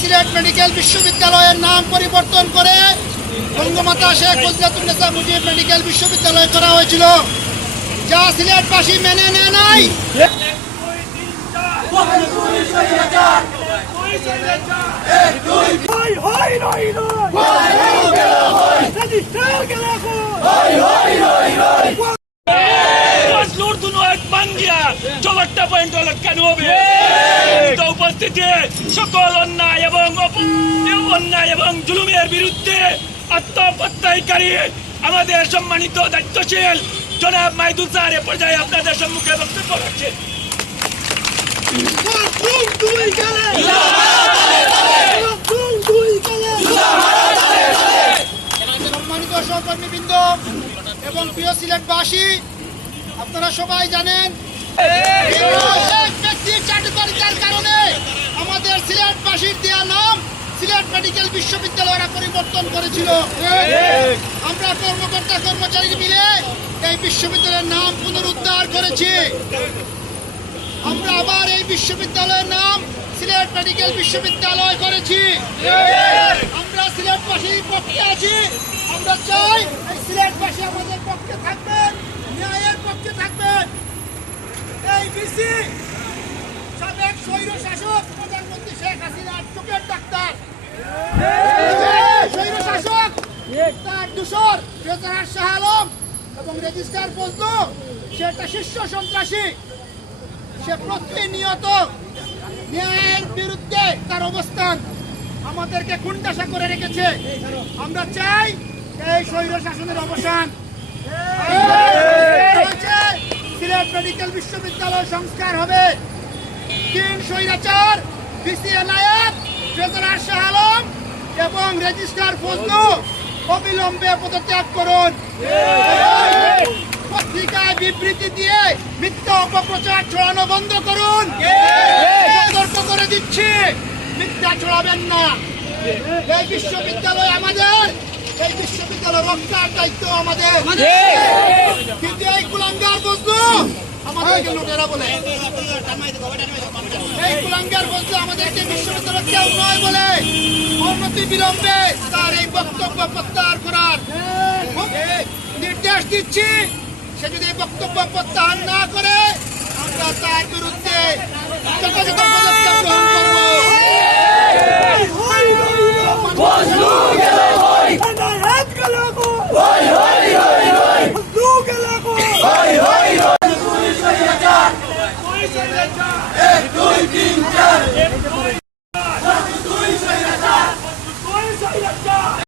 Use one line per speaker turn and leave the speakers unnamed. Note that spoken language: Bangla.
সিলেট মেডিকেল বিশ্ববিদ্যালয়ের নাম পরিবর্তন করে বঙ্গমাতা শেখ মুজিবুন্নেসা মুজিব মেডিকেল বিশ্ববিদ্যালয় করা হয়েছিল যা সিলেটবাসী মেনে নেয় নাই
হয় হয়
কেন হবে উপস্থিতি সকল অন্যায় এবং অন্যায় এবং জুলুমের বিরুদ্ধে আত্মপ্রত্যয়কারী আমাদের সম্মানিত দায়িত্বশীল জনাব মাইদুল স্যার এ পর্যায়ে আপনাদের সম্মুখে বক্তব্য রাখছে
সম্মানিত সহকর্মীবৃন্দ এবং প্রিয় সিলেটবাসী আপনারা সবাই জানেন এক ব্যক্তির চাটুকারিতার কারণে আমাদের সিলেটবাসীর দেওয়া নাম সিলেট মেডিকেল বিশ্ববিদ্যালয়রা পরিবর্তন করেছিল। আমরা কর্মকর্তা কর্মচারী মিলে এই বিশ্ববিদ্যালয়ের নাম পুনরুদ্ধার করেছি। আমরা আবার এই বিশ্ববিদ্যালয়ের নাম সিলেট মেডিকেল বিশ্ববিদ্যালয় করেছি। আমরা সিলেটবাসীর পক্ষে আছি। আমরা চাই এই সিলেটবাসী আমাদের পক্ষে থাকবেন, ন্যায়ের পক্ষে থাকবেন। এই বিসি সাবেক স্বৈর শাসক প্রধানমন্ত্রী শেখ হাসিনার চোখের ডাক্তার স্বৈর শাসক তার দূষর ট্রেজারার শাহ আলম এবং রেজিস্ট্রার ফজলু সে একটা শীর্ষ সন্ত্রাসী। সে প্রতিনিয়ত ন্যায়ের বিরুদ্ধে তার অবস্থান আমাদেরকে কুণ্ডাসা করে রেখেছে। আমরা চাই এই স্বৈর শাসনের অবসান। সিলেট মেডিকেল বিশ্ববিদ্যালয় সংস্কার হবে। তিন স্বৈরাচার বিসিএ নায়ক ট্রেজারার শাহ আলম এবং রেজিস্ট্রার ফজলু অবিলম্বে পদত্যাগ করুন। পত্রিকায় বিবৃতি দিয়ে মিথ্যা অপপ্রচার ছড়ানো বন্ধ করুন। সতর্ক করে দিচ্ছি, মিথ্যা ছড়াবেন না। এই বিশ্ববিদ্যালয় আমাদের, এই বিশ্ববিদ্যালয় রক্ষার দায়িত্ব আমাদের। কিন্তু এই কুলাঙ্গার বসল আমাদেরকে লোকেরা বলে। এই কুলাঙ্গার বসল আমাদেরকে বিশ্ববিদ্যালয় কেউ নয় বলে অনতি বিলম্বে তার এই বক্তব্য প্রত্যাহার করার নির্দেশ দিচ্ছি। সে যদি এই বক্তব্য প্রত্যাহার না করে